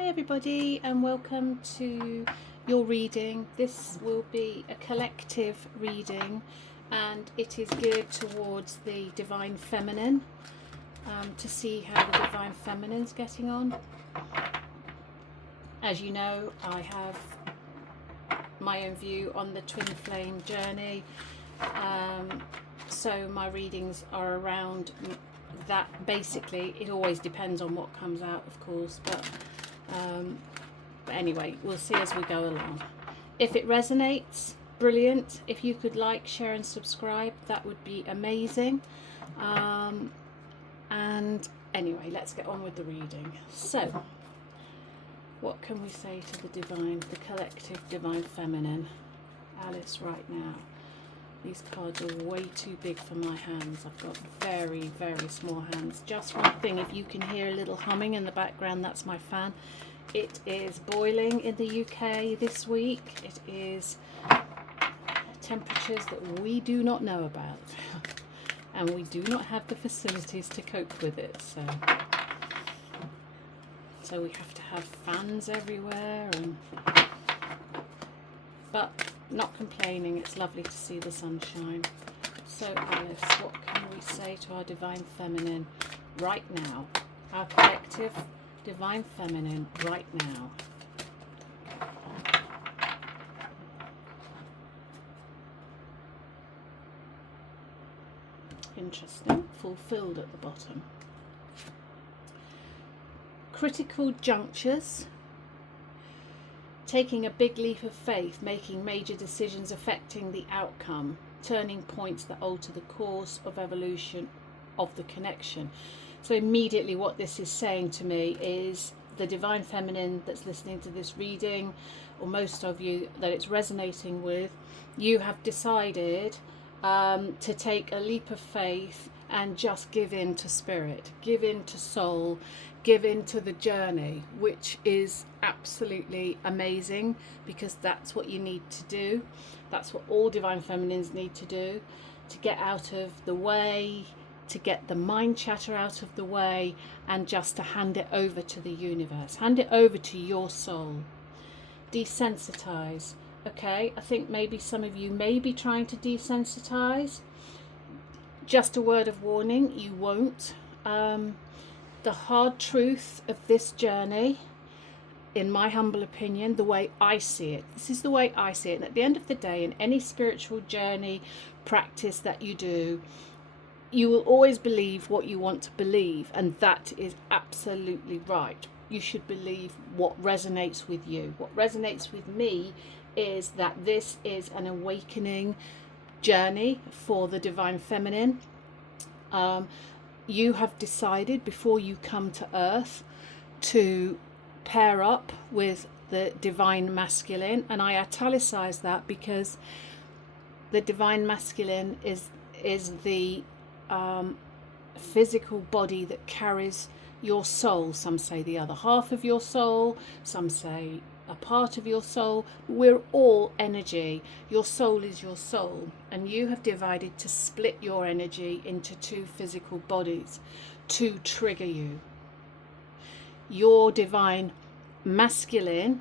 Hi everybody and welcome to your reading. This will be a collective reading and it is geared towards the Divine Feminine, to see how the Divine Feminine's getting on. As you know, I have my own view on the twin flame journey, so my readings are around that. Basically, it always depends on what comes out, of course, but anyway, we'll see as we go along. If it resonates, brilliant. If you could like, share and subscribe, that would be amazing. And anyway, let's get on with the reading. So what can we say to the divine, the collective divine feminine? Alice, right now. These cards are way too big for my hands. I've got very, very small hands. Just one thing, if you can hear a little humming in the background, that's my fan. It is boiling in the UK this week. It is temperatures that we do not know about. And we do not have the facilities to cope with it. So we have to have fans everywhere. But not complaining, it's lovely to see the sunshine. So Alice, what can we say to our divine feminine right now? Our collective divine feminine right now. Interesting. Fulfilled at the bottom. Critical junctures. Taking a big leap of faith, making major decisions affecting the outcome, turning points that alter the course of evolution of the connection. So immediately what this is saying to me is the divine feminine that's listening to this reading, or most of you that it's resonating with, you have decided to take a leap of faith and just give in to spirit, give in to soul, give in to the journey, which is absolutely amazing, because that's what you need to do. That's what all divine feminines need to do, to get out of the way, to get the mind chatter out of the way, and just to hand it over to the universe, hand it over to your soul. Desensitize. Okay, I think maybe some of you may be trying to desensitize. Just a word of warning, you won't. The hard truth of this journey, in my humble opinion, the way I see it, this is the way I see it, and at the end of the day, in any spiritual journey practice that you do, you will always believe what you want to believe, and that is absolutely right. You should believe what resonates with you. What resonates with me is that this is an awakening journey for the divine feminine. You have decided before you come to earth to pair up with the divine masculine, and I italicize that because the divine masculine is the physical body that carries your soul. Some say the other half of your soul, some say a part of your soul. We're all energy. Your soul is your soul, and you have divided to split your energy into two physical bodies to trigger you. Your divine masculine,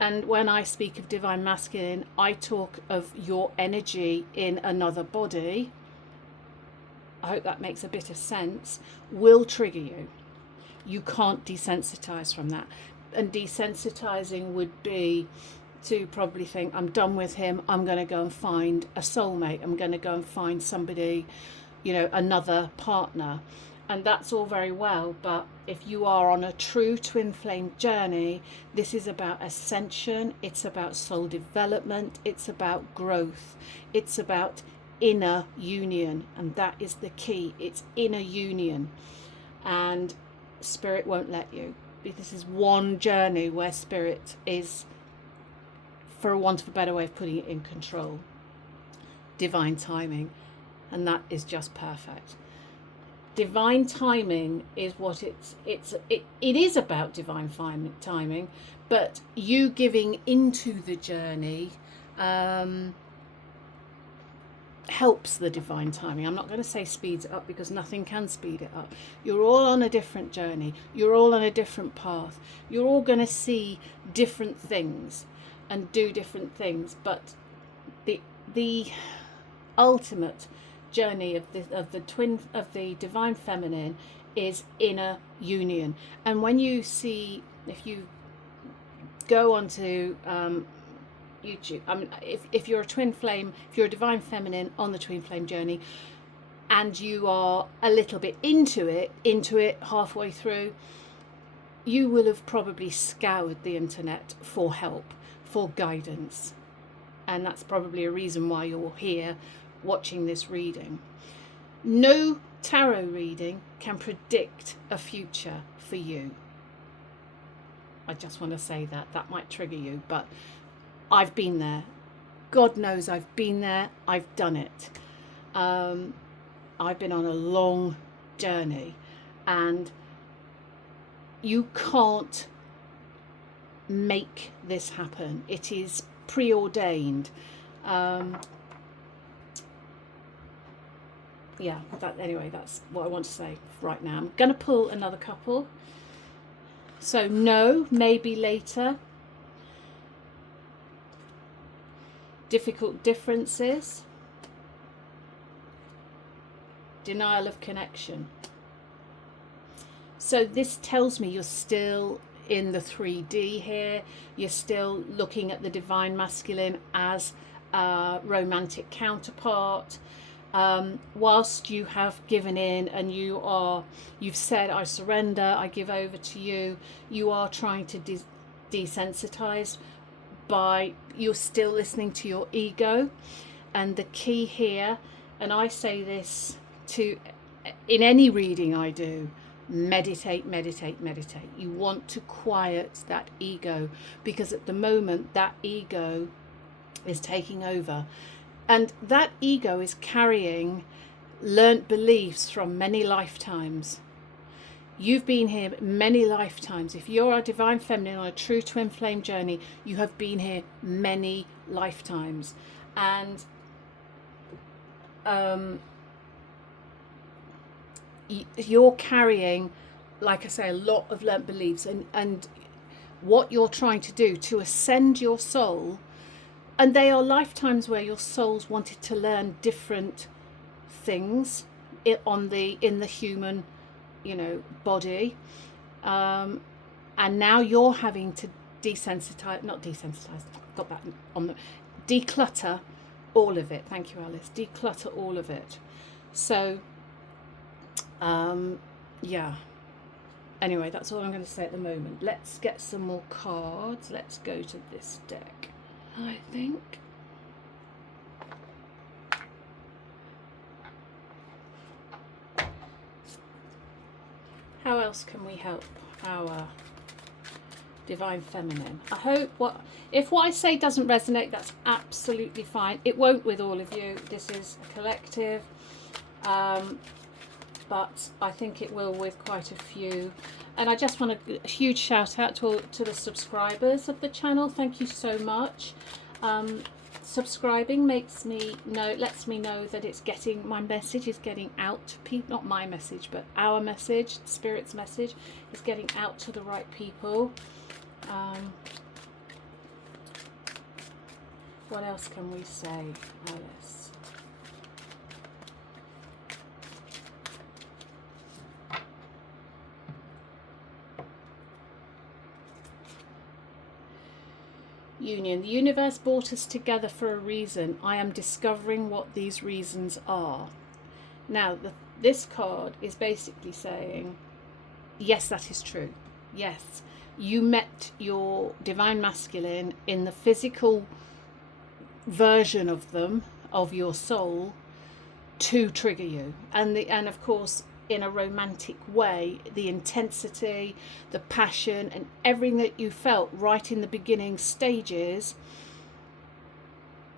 and when I speak of divine masculine, I talk of your energy in another body, I hope that makes a bit of sense, will trigger you. You can't desensitize from that. And desensitizing would be to probably think, I'm done with him, I'm going to go and find a soulmate, I'm going to go and find somebody, another partner. And that's all very well, but if you are on a true twin flame journey, this is about ascension, it's about soul development, it's about growth, it's about inner union, and that is the key. It's inner union, and spirit won't let you. This is one journey where spirit is, for want of a better way of putting it, in control. Divine timing, and that is just perfect. Divine timing is what it is about. Divine timing, but you giving into the journey helps the divine timing. I'm not going to say speeds it up, because nothing can speed it up. You're all on a different journey. You're all on a different path. You're all going to see different things and do different things. But the ultimate journey of the divine feminine is inner union. And when you see, if you go onto YouTube, I mean, if you're a twin flame, if you're a divine feminine on the twin flame journey, and you are a little bit into it halfway through, you will have probably scoured the internet for help, for guidance, and that's probably a reason why you're here watching this reading. No tarot reading can predict a future for you. I just want to say that might trigger you, but I've been there. God knows I've been there. I've done it. I've been on a long journey, and you can't make this happen. It is preordained. Yeah, anyway, that's what I want to say right now. I'm going to pull another couple. So no, maybe later. Difficult differences. Denial of connection. So this tells me you're still in the 3D here. You're still looking at the divine masculine as a romantic counterpart. Whilst you have given in and you've said, I surrender, I give over to you, you are trying to desensitize by, you're still listening to your ego. And the key here, and I say this to in any reading I do, meditate, meditate, meditate. You want to quiet that ego, because at the moment that ego is taking over. And that ego is carrying learnt beliefs from many lifetimes. You've been here many lifetimes. If you're a divine feminine on a true twin flame journey, you have been here many lifetimes. And you're carrying, like I say, a lot of learnt beliefs. And what you're trying to do to ascend your soul, and they are lifetimes where your souls wanted to learn different things in the human, body, and now you're having to declutter all of it. Thank you, Alice. Declutter all of it. So, yeah. Anyway, that's all I'm going to say at the moment. Let's get some more cards. Let's go to this deck, I think. How else can we help our divine feminine? I hope if what I say doesn't resonate, that's absolutely fine. It won't with all of you. This is a collective, but I think it will with quite a few. And I just want a huge shout out to the subscribers of the channel. Thank you so much. Subscribing lets me know that it's my message is getting out to people. Not my message, but our message, Spirit's message, is getting out to the right people. What else can we say, Alice? Union. The universe brought us together for a reason. I am discovering what these reasons are. Now, this card is basically saying, yes, that is true. Yes, you met your divine masculine in the physical version of them, of your soul, to trigger you. And of course, in a romantic way, the intensity, the passion, and everything that you felt right in the beginning stages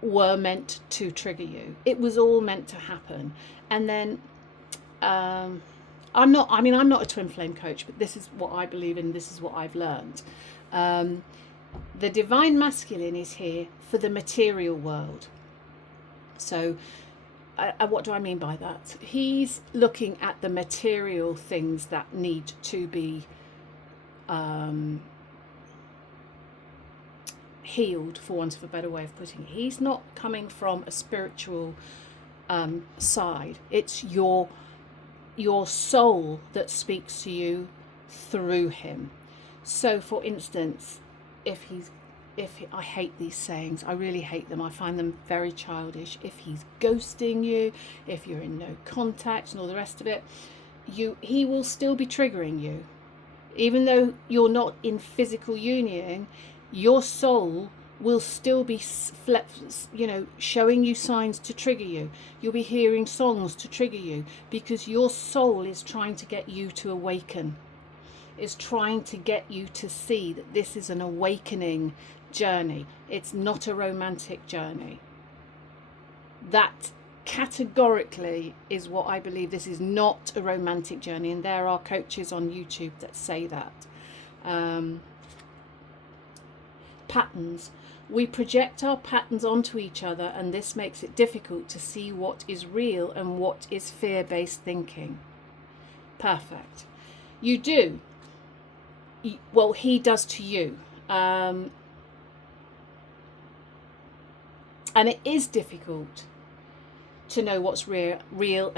were meant to trigger you. It was all meant to happen. And then I'm not a twin flame coach, but this is what I believe in. This is what I've learned. The divine masculine is here for the material world. So and what do I mean by that? He's looking at the material things that need to be healed, for want of a better way of putting it. He's not coming from a spiritual side. It's your soul that speaks to you through him. So for instance, if I hate these sayings, I really hate them, I find them very childish. If he's ghosting you, if you're in no contact and all the rest of it, he will still be triggering you. Even though you're not in physical union, your soul will still be, showing you signs to trigger you. You'll be hearing songs to trigger you, because your soul is trying to get you to awaken, is trying to get you to see that this is an awakening journey. It's not a romantic journey. That categorically is what I believe. This is not a romantic journey, and there are coaches on YouTube that say that. Patterns. We project our patterns onto each other, and this makes it difficult to see what is real and what is fear-based thinking. Perfect. You do. Well, he does to you. And it is difficult to know what's real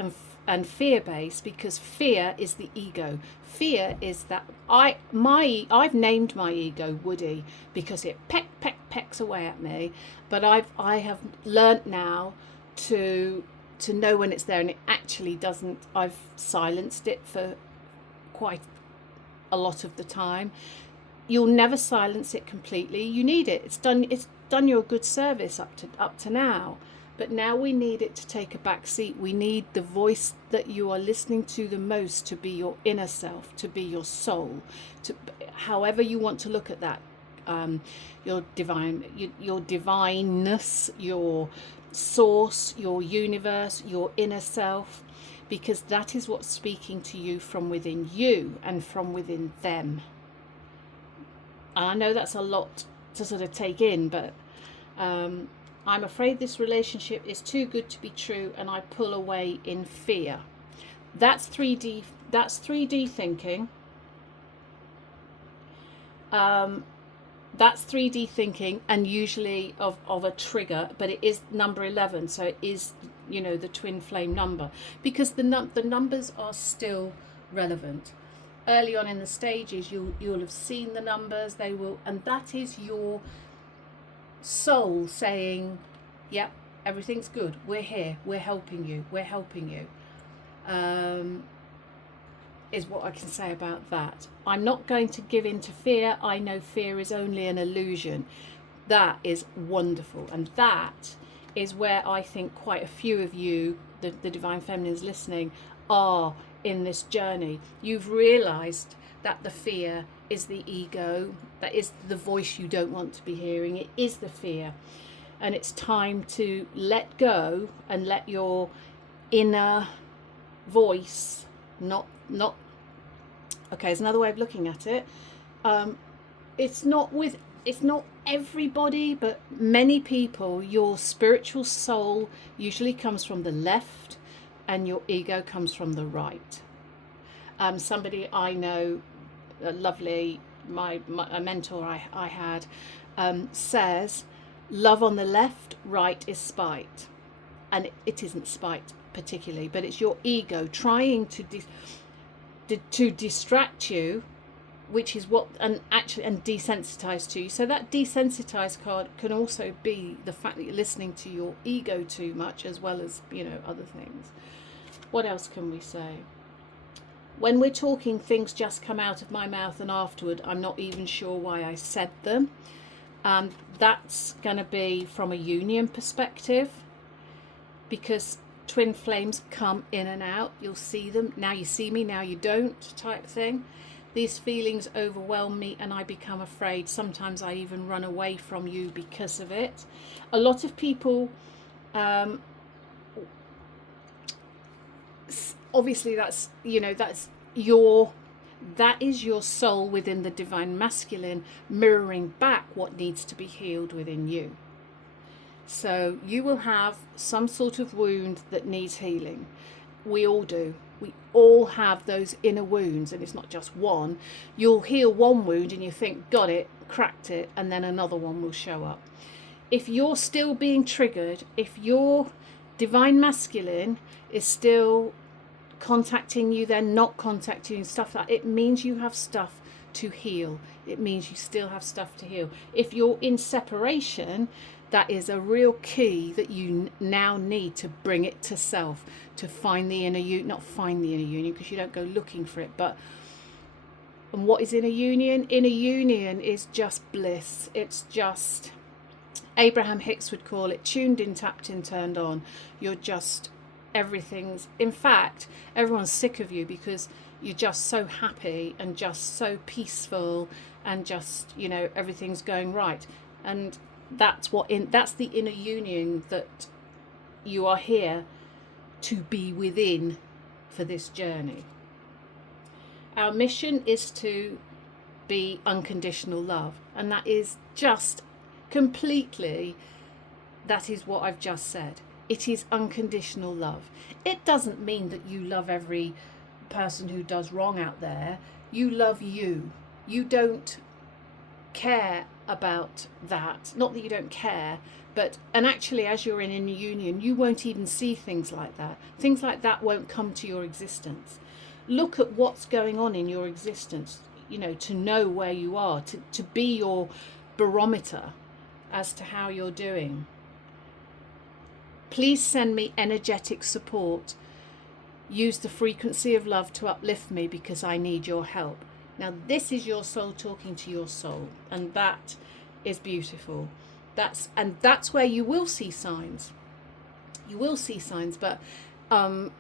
and fear-based, because fear is the ego. Fear is that I've named my ego Woody, because it pecks away at me, but I have learnt now to know when it's there, and it actually doesn't. I've silenced it for quite a lot of the time. You'll never silence it completely. You need it. It's done you a good service up to now. But now we need it to take a back seat. We need the voice that you are listening to the most to be your inner self, to be your soul, to however you want to look at that. Your divineness, your source, your universe, your inner self, because that is what's speaking to you from within you and from within them. And I know that's a lot to sort of take in, but I'm afraid this relationship is too good to be true, and I pull away in fear. That's 3D. That's 3D thinking. That's 3D thinking, and usually of a trigger, but it is number 11, so it is, the twin flame number, because the numbers are still relevant. Early on in the stages, you'll have seen the numbers. They will, and that is your soul saying, "Yep, everything's good. We're here. We're helping you. We're helping you." Is what I can say about that. I'm not going to give in to fear. I know fear is only an illusion. That is wonderful, and that is where I think quite a few of you, the Divine Feminines listening, are in this journey. You've realized that the fear is the ego, that is the voice you don't want to be hearing. It is the fear, and it's time to let go and let your inner voice, not okay, there's another way of looking at it. It's not everybody, but many people, your spiritual soul usually comes from the left and your ego comes from the right. Somebody I know, lovely, a mentor I had, says, love on the left, right is spite. And it isn't spite particularly, but it's your ego trying to distract you, which is what, and desensitize to you. So that desensitized card can also be the fact that you're listening to your ego too much, as well as other things. What else can we say? When we're talking, things just come out of my mouth, and afterward I'm not even sure why I said them. That's going to be from a union perspective, because twin flames come in and out. You'll see them. Now you see me, now you don't, type thing. These feelings overwhelm me and I become afraid. Sometimes I even run away from you because of it. A lot of people, obviously that is your soul within the divine masculine mirroring back what needs to be healed within you. So you will have some sort of wound that needs healing. We all do. We all have those inner wounds, and it's not just one. You'll heal one wound and you think, got it, cracked it, and then another one will show up. If you're still being triggered, if your divine masculine is still contacting you, then not contacting you, stuff like that, it means you have stuff to heal. It means you still have stuff to heal. If you're in separation, that is a real key that you now need to bring it to self, to find the inner union, not find the inner union because you don't go looking for it, but and what is inner union? Inner union is just bliss. It's just, Abraham Hicks would call it tuned in, tapped in, turned on. You're just, everything's, in fact, everyone's sick of you because you're just so happy and just so peaceful and just, you know, everything's going right. And that's the inner union that you are here to be within for this journey. Our mission is to be unconditional love, and that is just completely, that is what I've just said. It is unconditional love. It doesn't mean that you love every person who does wrong out there. You love you. You don't care about that. Not that you don't care, but, and actually as you're in a union, you won't even see things like that. Things like that won't come to your existence. Look at what's going on in your existence, you know, to know where you are, to be your barometer as to how you're doing. Please send me energetic support. Use the frequency of love to uplift me because I need your help. Now, this is your soul talking to your soul, and that is beautiful. That's where you will see signs. You will see signs, but I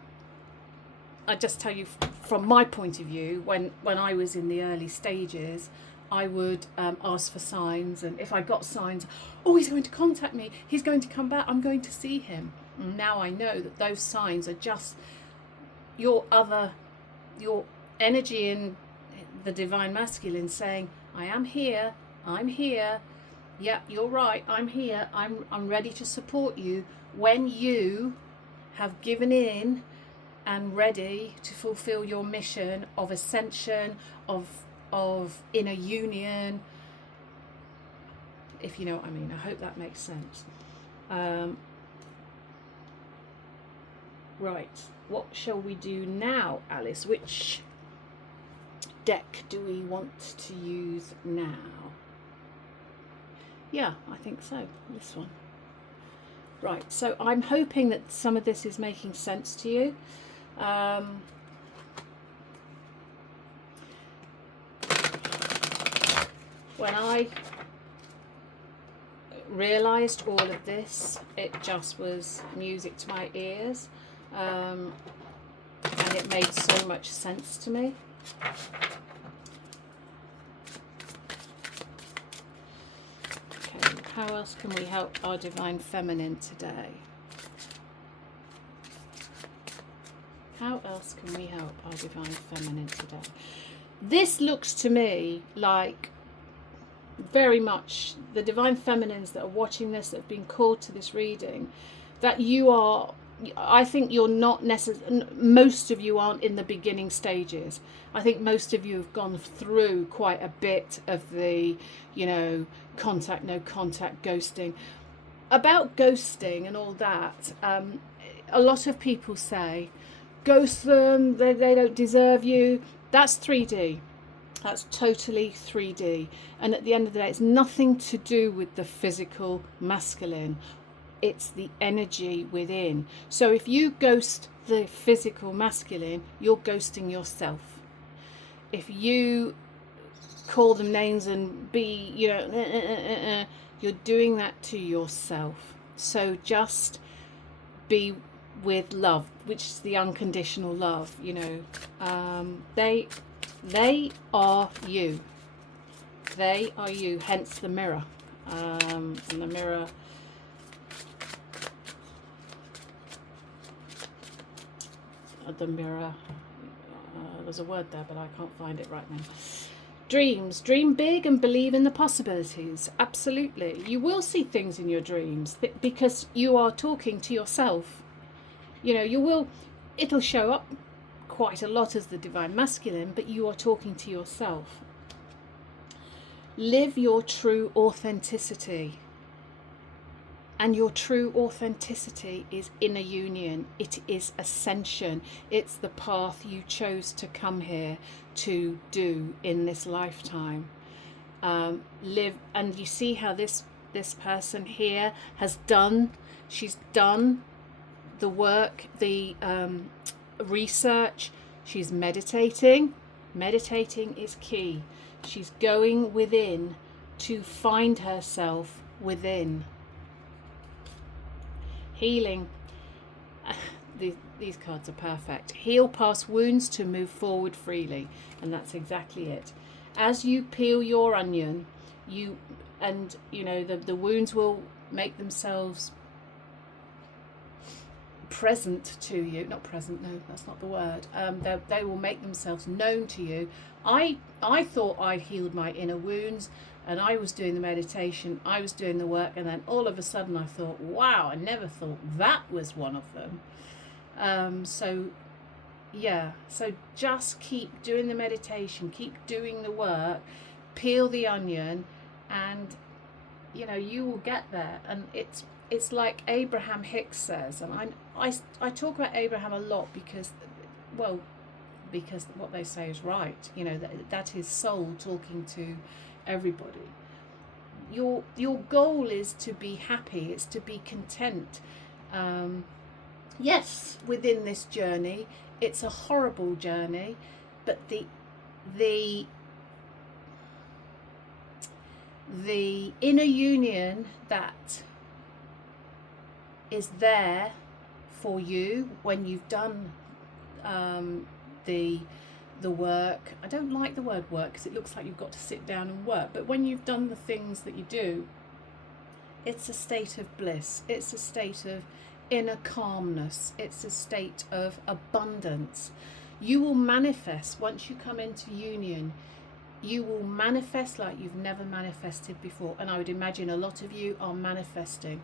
just tell you from my point of view, when I was in the early stages, I would ask for signs, and if I got signs, oh, he's going to contact me, he's going to come back, I'm going to see him. And now I know that those signs are just your energy in the divine masculine saying, I am here, I'm here, yeah, you're right, I'm here, I'm ready to support you when you have given in and ready to fulfill your mission of ascension, of inner union, if you know what I mean. I hope that makes sense. Right, what shall we do now, Alice? Which deck do we want to use now? Yeah, I think so, this one. Right, so I'm hoping that some of this is making sense to you. When I realised all of this, it just was music to my ears, and it made so much sense to me. Okay, how else can we help our divine feminine today? How else can we help our divine feminine today? This looks to me like very much the divine feminines that are watching this, that have been called to this reading, that you are, I think you're not necessarily, most of you aren't in the beginning stages. I think most of you have gone through quite a bit of the, you know, contact, no contact, ghosting. About ghosting and all that, a lot of people say, ghost them, they don't deserve you. That's 3D. That's totally 3D. And at the end of the day, it's nothing to do with the physical masculine. It's the energy within. So if you ghost the physical masculine, you're ghosting yourself. If you call them names and be, you know, you're doing that to yourself. So just be with love, which is the unconditional love, you know. They are you. They are you, hence the mirror. And the mirror, there's a word there, but I can't find it right now. Dreams. Dream big and believe in the possibilities. Absolutely. You will see things in your dreams because you are talking to yourself. You know, you will, it'll show up quite a lot as the divine masculine, but you are talking to yourself. Live your true authenticity. And your true authenticity is inner union. It is ascension. It's the path you chose to come here to do in this lifetime. Live, and you see how this person here has done. She's done the work, the research. She's meditating. Meditating is key. She's going within to find herself within. Healing. These cards are perfect. Heal past wounds to move forward freely. And that's exactly it. As you peel your onion, the wounds will make themselves present to you. Not present, no, that's not the word. They will make themselves known to you. I thought I healed my inner wounds, and I was doing the meditation, I was doing the work, and then all of a sudden I thought, wow, I never thought that was one of them. So just keep doing the meditation, keep doing the work, peel the onion, and you will get there. And it's like Abraham Hicks says, and I talk about Abraham a lot because what they say is right. That is soul talking to everybody. Your goal is to be happy. It's to be content. Yes, within this journey, it's a horrible journey, but the inner union that is there for you when you've done the work. I don't like the word work because it looks like you've got to sit down and work, but when you've done the things that you do, it's a state of bliss. It's a state of inner calmness. It's a state of abundance. You will manifest once you come into union. You will manifest like you've never manifested before, and I would imagine a lot of you are manifesting.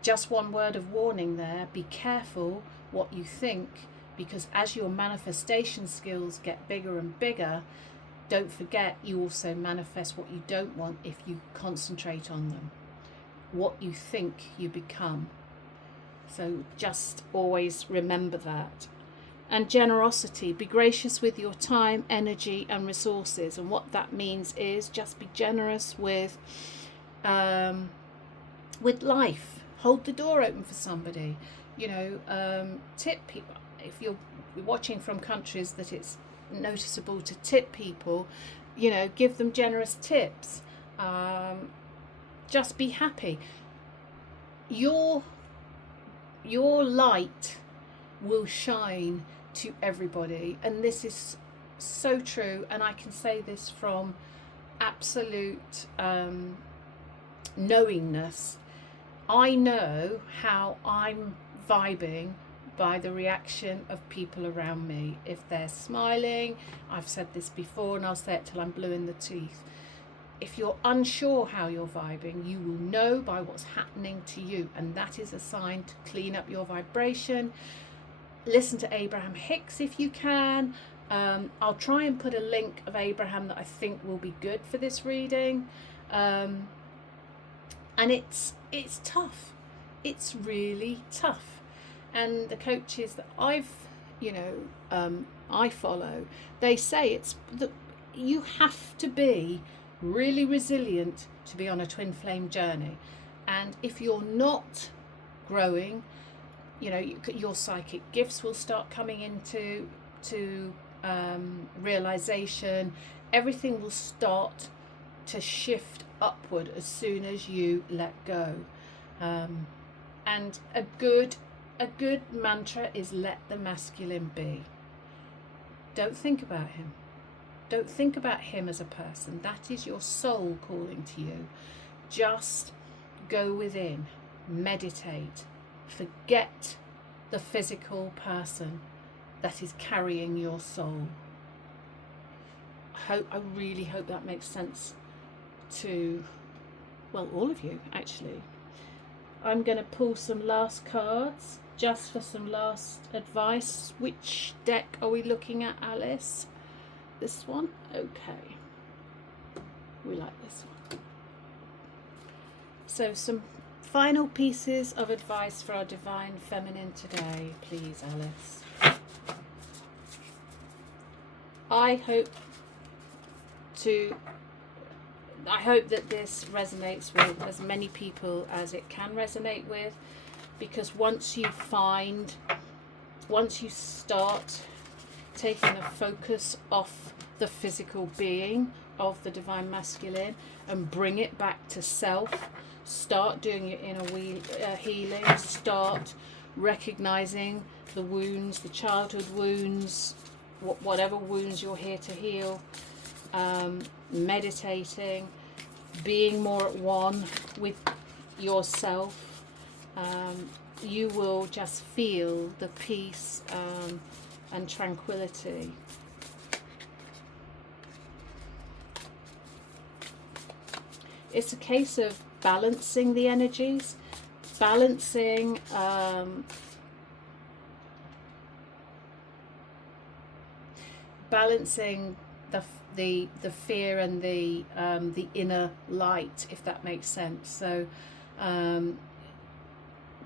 Just one word of warning there: be careful what you think, because as your manifestation skills get bigger and bigger, don't forget you also manifest what you don't want if you concentrate on them. What you think, you become. So just always remember that. And generosity. Be gracious with your time, energy and resources. And what that means is just be generous with life. Hold the door open for somebody. Tip people. If you're watching from countries that it's noticeable to tip people, give them generous tips. Just be happy. Your light will shine to everybody, and this is so true, and I can say this from absolute knowingness. I know how I'm vibing by the reaction of people around me. If they're smiling, I've said this before and I'll say it till I'm blue in the teeth. If you're unsure how you're vibing, you will know by what's happening to you, and that is a sign to clean up your vibration. Listen to Abraham Hicks if you can. I'll try and put a link of Abraham that I think will be good for this reading. And it's tough. It's really tough. And the coaches that I follow, they say it's that you have to be really resilient to be on a twin flame journey. And if you're not growing, your psychic gifts will start coming into realization. Everything will start to shift upward as soon as you let go. And a good mantra is let the masculine be. Don't think about him. Don't think about him as a person. That is your soul calling to you. Just go within, meditate, forget the physical person that is carrying your soul. I really hope that makes sense to, well, all of you actually. I'm going to pull some last cards just for some last advice. Which deck are we looking at, Alice? This one? Okay. We like this one. So some final pieces of advice for our Divine Feminine today, please, Alice. I hope that this resonates with as many people as it can resonate with, because once you start taking the focus off the physical being of the Divine Masculine and bring it back to self, start doing your inner healing, start recognizing the wounds, the childhood wounds, whatever wounds you're here to heal, meditating, being more at one with yourself, you will just feel the peace and tranquility. It's a case of balancing the energies, balancing the fear and the inner light, if that makes sense. So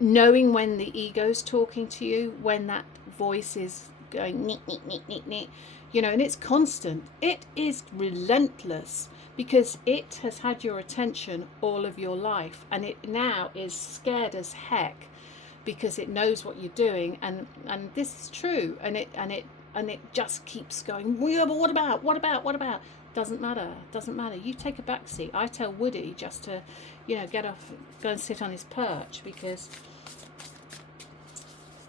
knowing when the ego's talking to you, when that voice is going neat, you know, and it's constant, it is relentless, because it has had your attention all of your life, and it now is scared as heck because it knows what you're doing, and this is true, and it just keeps going, well, yeah, but what about? Doesn't matter. You take a back seat. I tell Woody just to, you know, get off, go and sit on his perch, because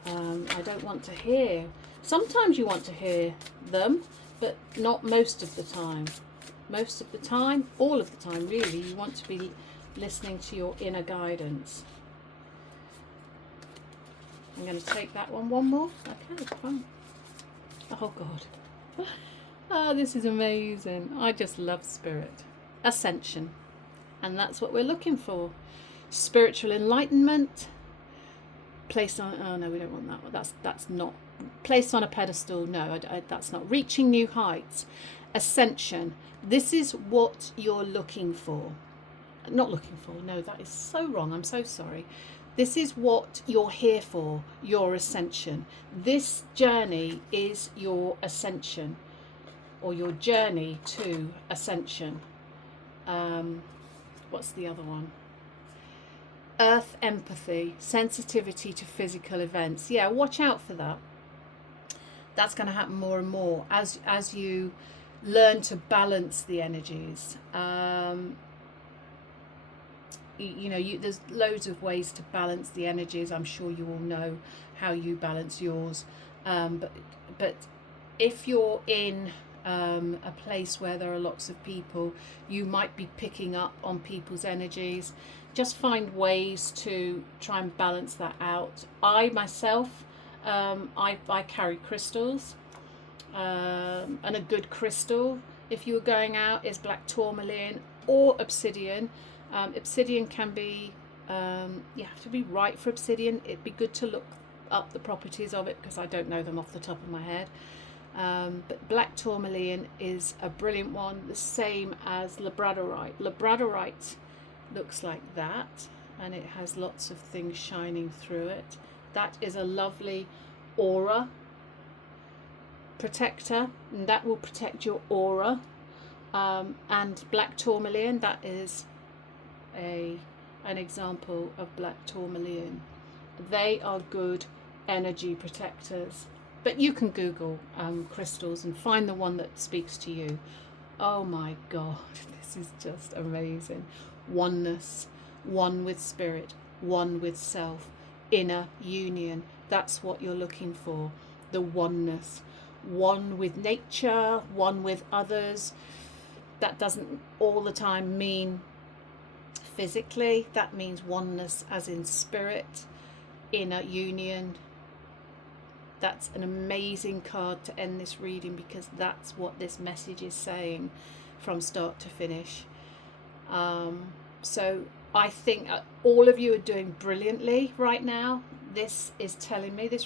I don't want to hear. Sometimes you want to hear them, but not most of the time. Most of the time, all of the time, really, you want to be listening to your inner guidance. I'm going to take that one more. Okay, fine. Oh God. Oh, this is amazing. I just love spirit. Ascension. And that's what we're looking for. Spiritual enlightenment. Placed on, oh no, we don't want that one. That's not. Placed on a pedestal. No, that's not. Reaching new heights. Ascension. This is what you're looking for. Not looking for. No, that is so wrong. I'm so sorry. This is what you're here for, your ascension. This journey is your ascension, or your journey to ascension. What's the other one? Earth empathy, sensitivity to physical events. Yeah, watch out for that. That's going to happen more and more as you learn to balance the energies. There's loads of ways to balance the energies. I'm sure you all know how you balance yours. But if you're in a place where there are lots of people, you might be picking up on people's energies. Just find ways to try and balance that out. I myself, I carry crystals, and a good crystal, if you were going out, is black tourmaline or obsidian. Obsidian can be, you have to be right for obsidian. It'd be good to look up the properties of it, because I don't know them off the top of my head. But black tourmaline is a brilliant one, the same as labradorite. Labradorite looks like that, and it has lots of things shining through it. That is a lovely aura protector, and that will protect your aura. And black tourmaline, that is an example of black tourmaline. They are good energy protectors. But you can Google crystals and find the one that speaks to you. Oh my God, this is just amazing. Oneness, one with spirit, one with self, inner union. That's what you're looking for, the oneness. One with nature, one with others. That doesn't all the time mean physically. That means oneness as in spirit, inner union, That's an amazing card to end this reading, because that's what this message is saying from start to finish. So I think all of you are doing brilliantly right now. This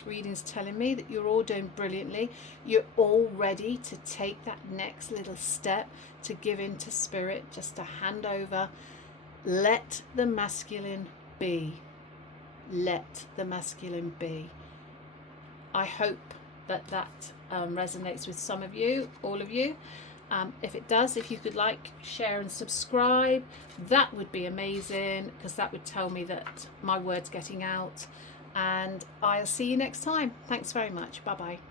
reading's telling me that you're all doing brilliantly. You're all ready to take that next little step, to give in to spirit, just to hand over. Let the masculine be. Let the masculine be. I hope that resonates with some of you, all of you. If it does, if you could like, share and subscribe, that would be amazing, because that would tell me that my word's getting out. And I'll see you next time. Thanks very much. Bye bye.